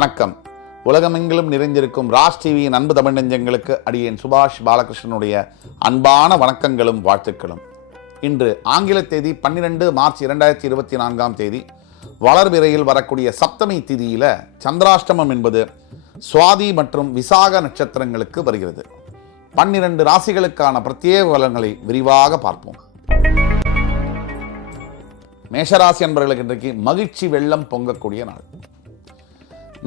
வணக்கம். உலகமெங்கிலும் நிறைந்திருக்கும் ராஜ் டிவியின் அன்பு தமிழ் நெஞ்சங்களுக்கு அடியேன் சுபாஷ் பாலகிருஷ்ணனுடைய அன்பான வணக்கங்களும் வாழ்த்துக்களும். இன்று ஆங்கில தேதி 12 மார்ச் 2024 வளர்பிறையில் வரக்கூடிய சப்தமி திதியில சந்திராஷ்டமம் என்பது சுவாதி மற்றும் விசாக நட்சத்திரங்களுக்கு வருகிறது. 12 ராசிகளுக்கான பிரத்யேக பலன்களை விரிவாக பார்ப்போம். மேஷராசி என்பவர்களுக்கு இன்றைக்கு மகிழ்ச்சி வெள்ளம் பொங்கக்கூடிய நாள்.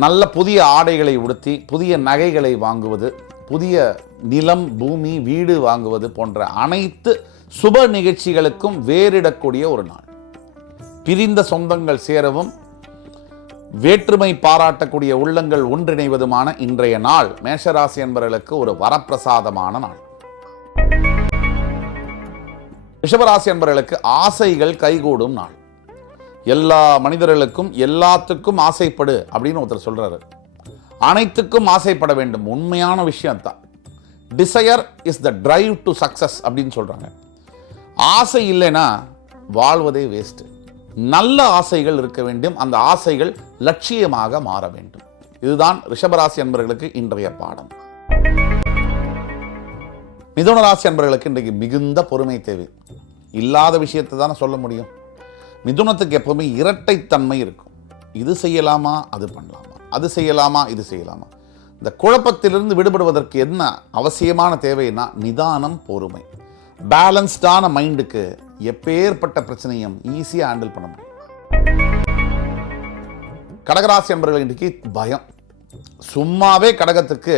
நல்ல புதிய ஆடைகளை உடுத்தி புதிய நகைகளை வாங்குவது, புதிய நிலம் பூமி வீடு வாங்குவது போன்ற அனைத்து சுப நிகழ்ச்சிகளுக்கும் வேறிடக்கூடிய ஒரு நாள். பிரிந்த சொந்தங்கள் சேரவும் வேற்றுமை பாராட்டக்கூடிய உள்ளங்கள் ஒன்றிணைவதுமான இன்றைய நாள் மேஷராசி என்பவர்களுக்கு ஒரு வரப்பிரசாதமான நாள். ரிஷபராசி என்பவர்களுக்கு ஆசைகள் கைகூடும் நாள். எல்லா மனிதர்களுக்கும் எல்லாத்துக்கும் ஆசைப்படு அப்படின்னு ஒருத்தர் சொல்றாரு. அனைத்துக்கும் ஆசைப்பட வேண்டும், உண்மையான விஷயம் தான். Desire is the drive to success அப்படின்னு சொல்றாங்க. ஆசை இல்லைன்னா வாழ்வதே வேஸ்ட். நல்ல ஆசைகள் இருக்க வேண்டும், அந்த ஆசைகள் லட்சியமாக மாற வேண்டும். இதுதான் ரிஷபராசி என்பவர்களுக்கு இன்றைய பாடம். மிதுன ராசி என்பவர்களுக்கு இன்றைக்கு மிகுந்த பொறுமை தேவை. இல்லாத விஷயத்தை தானே சொல்ல முடியும். மிதுனத்துக்கு எப்பவுமே இரட்டைத்தன்மை இருக்கும். இது செய்யலாமா, அது பண்ணலாமா, அது செய்யலாமா, இது செய்யலாமா. இந்த குழப்பத்திலிருந்து விடுபடுவதற்கு என்ன அவசியமான தேவைன்னா நிதானம், பொறுமை. பேலன்ஸ்டான மைண்டுக்கு எப்பேற்பட்ட பிரச்சனையும் ஈஸியாக ஹேண்டில் பண்ண முடியும். கடகராசி என்பவர்கள் இன்றைக்கு பயம். சும்மாவே கடகத்துக்கு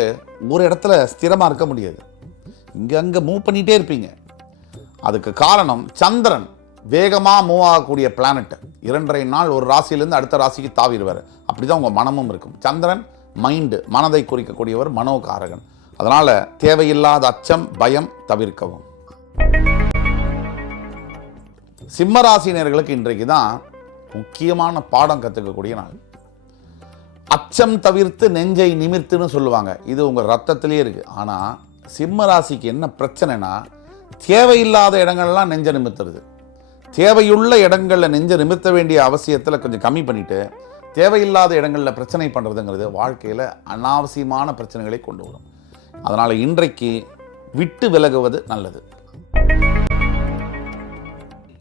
ஒரு இடத்துல ஸ்திரமாக இருக்க முடியாது. இங்கே மூவ் பண்ணிகிட்டே இருப்பீங்க. அதுக்கு காரணம் சந்திரன் வேகமாக மூவ் ஆகக்கூடிய பிளானட். 2.5 நாள் ஒரு ராசியிலேருந்து அடுத்த ராசிக்கு தாவிடுவார். அப்படி தான் உங்கள் மனமும் இருக்கும். சந்திரன் மைண்டு, மனதை குறிக்கக்கூடியவர், மனோகாரகன். அதனால் தேவையில்லாத அச்சம் பயம் தவிர்க்கவும். சிம்ம ராசினியர்களுக்கு இன்றைக்கு தான் முக்கியமான பாடம் கற்றுக்கக்கூடிய நாள். அச்சம் தவிர்த்து நெஞ்சை நிமிர்த்துன்னு சொல்லுவாங்க. இது உங்கள் ரத்தத்திலே இருக்குது. ஆனால் சிம்ம ராசிக்கு என்ன பிரச்சனைனா தேவையில்லாத இடங்கள்லாம் நெஞ்ச நிமிர்த்துறது. தேவையுள்ள இடங்களில் நெஞ்ச நிமிர்த்த வேண்டிய அவசியத்தில் கொஞ்சம் கம்மி பண்ணிவிட்டு தேவையில்லாத இடங்களில் பிரச்சனை பண்ணுறதுங்கிறது வாழ்க்கையில் அனாவசியமான பிரச்சனைகளை கொண்டு வரும். அதனால் இன்றைக்கு விட்டு விலகுவது நல்லது.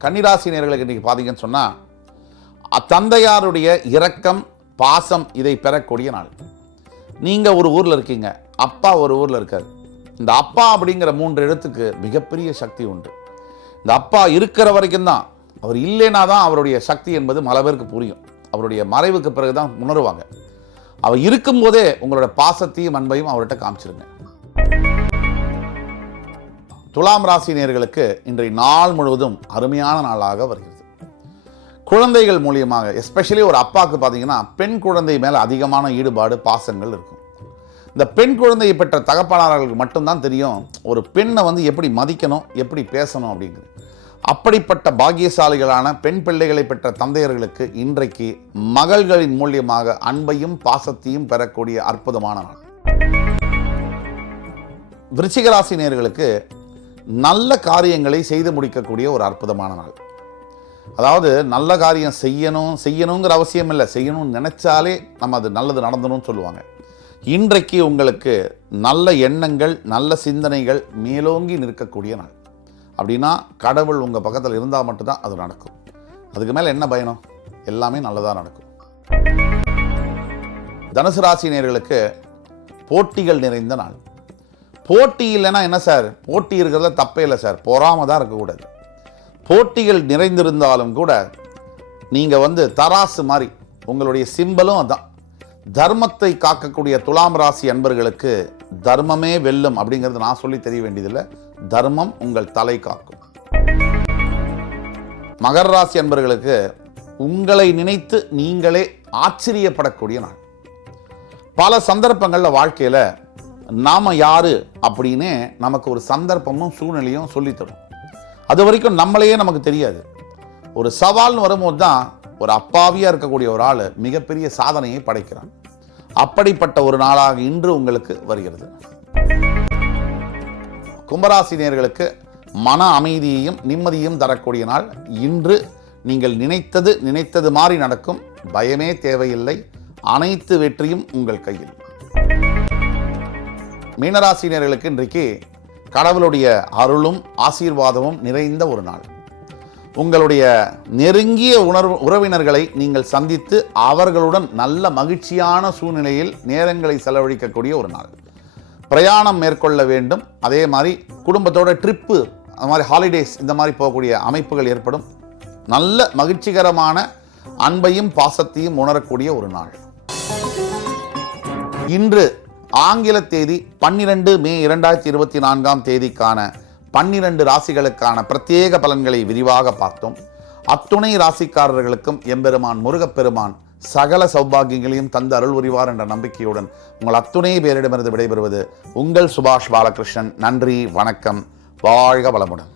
கன்னிராசினியர்களுக்கு இன்றைக்கி பார்த்தீங்கன்னு சொன்னால் தந்தையாருடைய இரக்கம் பாசம் இதை பெறக்கூடிய நாள். நீங்கள் ஒரு ஊரில் இருக்கீங்க, அப்பா ஒரு ஊரில் இருக்கார். இந்த அப்பா அப்படிங்கிற 3 எழுத்துக்கு மிகப்பெரிய சக்தி உண்டு. இந்த அப்பா இருக்கிற வரைக்கும் தான், அவர் இல்லைனா தான் அவருடைய சக்தி என்பது பல பேருக்கு புரியும். அவருடைய மறைவுக்கு பிறகு தான் உணருவாங்க. அவர் இருக்கும்போதே உங்களோட பாசத்தையும் அன்பையும் அவர்கிட்ட காமிச்சிருங்க. துலாம் ராசி நேயர்களுக்கு இன்றைய நாள் முழுவதும் அருமையான நாளாக வருகிறது. குழந்தைகள் மூலியமாக, எஸ்பெஷலி ஒரு அப்பாவுக்கு பார்த்தீங்கன்னா பெண் குழந்தை மேலே அதிகமான ஈடுபாடு பாசங்கள் இருக்கும். இந்த பெண் குழந்தையை பெற்ற தகப்பனார்களுக்கு மட்டும்தான் தெரியும் ஒரு பெண்ணை எப்படி மதிக்கணும், எப்படி பேசணும் அப்படிங்கிறது. அப்படிப்பட்ட பாக்கியசாலிகளான பெண் பிள்ளைகளை பெற்ற தந்தையர்களுக்கு இன்றைக்கு மகள்களின் மூலியமாக அன்பையும் பாசத்தையும் பெறக்கூடிய அற்புதமான நாள். விருச்சிக ராசி நேயர்களுக்கு நல்ல காரியங்களை செய்து முடிக்கக்கூடிய ஒரு அற்புதமான நாள். அதாவது நல்ல காரியம் செய்யணுங்கிற அவசியம் இல்லை, செய்யணும்னு நினைச்சாலே நம்ம அது நல்லது நடந்தணும்னு சொல்லுவாங்க. இன்றைக்கு உங்களுக்கு நல்ல எண்ணங்கள் நல்ல சிந்தனைகள் மேலோங்கி நிற்கக்கூடிய நாள். அப்படின்னா கடவுள் உங்கள் பக்கத்தில் இருந்தால் மட்டும்தான் அது நடக்கும். அதுக்கு மேலே என்ன பயணம், எல்லாமே நல்லதாக நடக்கும். தனுசு ராசி நேயர்களுக்கு போட்டிகள் நிறைந்த நாள். போட்டி இல்லைன்னா என்ன சார், போட்டி இருக்கிறதுல தப்பே இல்லை சார், பொறாம தான் இருக்கக்கூடாது. போட்டிகள் நிறைந்திருந்தாலும் கூட நீங்கள் தராசு மாதிரி, உங்களுடைய சிம்பலும் அதான். தர்மத்தை காக்கக்கூடிய துலாம் ராசி அன்பர்களுக்கு தர்மமே வெல்லும் அப்படிங்கிறது நான் சொல்லி தெரிய வேண்டியதில்லை. தர்மம் உங்கள் தலை காக்கும். மகர ராசி அன்பர்களுக்கு உங்களை நினைத்து நீங்களே ஆச்சரியப்படக்கூடிய நாள். பல சந்தர்ப்பங்களில் வாழ்க்கையில் நாம் யாரு அப்படின்னு நமக்கு ஒரு சந்தர்ப்பமும் சூழ்நிலையும் சொல்லித்தரும். அது வரைக்கும் நம்மளையே நமக்கு தெரியாது. ஒரு சவால்னு வரும்போது தான் ஒரு அப்பாவியாக இருக்கக்கூடிய ஒரு ஆள் மிகப்பெரிய சாதனையை படைக்கிறான். அப்படிப்பட்ட ஒரு நாளாக இன்று உங்களுக்கு வருகிறது. கும்பராசி நேயர்களுக்கு மன அமைதியையும் நிம்மதியும் தரக்கூடிய நாள் இன்று. நீங்கள் நினைத்தது மாதிரி நடக்கும். பயமே தேவையில்லை, அனைத்து வெற்றியும் உங்கள் கையில். மீனராசினியர்களுக்கு இன்றைக்கு கடவுளுடைய அருளும் ஆசீர்வாதமும் நிறைந்த ஒரு நாள். உங்களுடைய நெருங்கிய உறவினர்களை நீங்கள் சந்தித்து அவர்களுடன் நல்ல மகிழ்ச்சியான சூழ்நிலையில் நேரங்களை செலவழிக்கக்கூடிய ஒரு நாள். பிரயாணம் மேற்கொள்ள வேண்டும். அதே மாதிரி குடும்பத்தோட ட்ரிப்பு, அது மாதிரி ஹாலிடேஸ், இந்த மாதிரி போகக்கூடிய அமைப்புகள் ஏற்படும். நல்ல மகிழ்ச்சிகரமான அன்பையும் பாசத்தையும் உணரக்கூடிய ஒரு நாள். இன்று ஆங்கில தேதி 12 மே 2024 தேதிக்கான 12 ராசிகளுக்கான பிரத்யேக பலன்களை விரிவாக பார்த்தோம். அத்துணை ராசிக்காரர்களுக்கும் எம்பெருமான் முருகப்பெருமான் சகல சௌபாகியங்களையும் தந்து அருள் புரிவார் என்ற நம்பிக்கையுடன் உங்கள் அத்துணை பேரிடமிருந்து விடைபெறுவது உங்கள் சுபாஷ் பாலகிருஷ்ணன். நன்றி, வணக்கம், வாழ்க வளமுடன்.